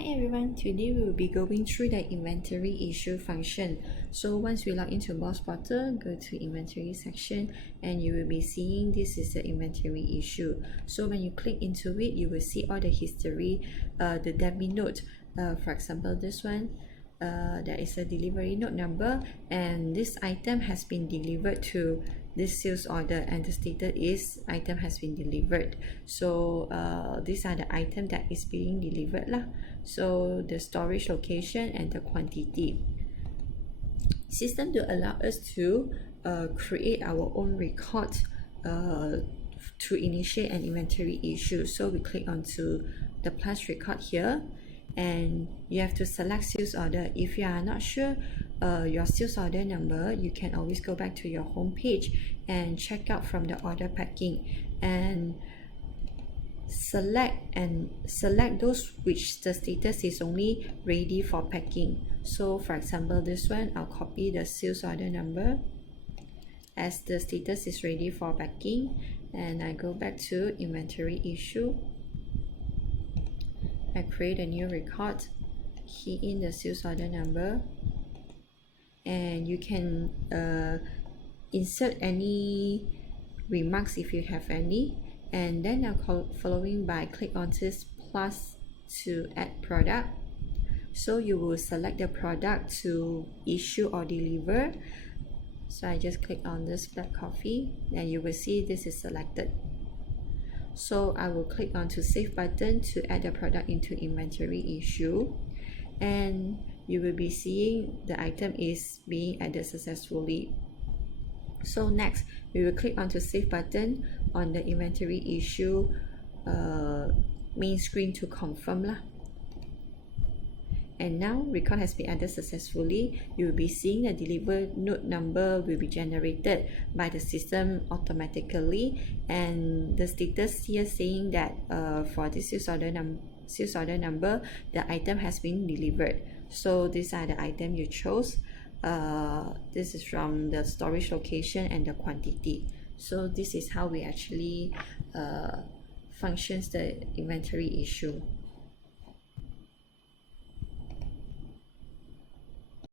Hi everyone, today we will be going through the inventory issue function. So once we log into Boss Portal, go to inventory section and you will be seeing this is the inventory issue. So when you click into it, you will see all the history, the debit note, for example this one, there is a delivery note number and this item has been delivered to this sales order and the status is item has been delivered. So these are the item that is being delivered lah. So the storage location and the quantity. System to allow us to create our own record to initiate an inventory issue. So we click onto the plus record here and you have to select sales order. If you are not sure your sales order number, you can always go back to your home page and check out from the order packing and select those which the status is only ready for packing. So for example this one, I'll copy the sales order number as the status is ready for packing and I go back to inventory issue. I create a new record, key in the sales order number and you can insert any remarks if you have any, and then I'll following by click on this plus to add product. So you will select the product to issue or deliver. So I just click on this black coffee and you will see this is selected. So I will click on to save button to add the product into inventory issue and you will be seeing the item is being added successfully. So next we will click on to save button on the inventory issue main screen to confirm lah. And now record has been added successfully. You will be seeing the delivered note number will be generated by the system automatically and the status here saying that for this sales order number the item has been delivered. So these are the item you chose. This is from the storage location and the quantity. So this is how we actually functions the inventory issue.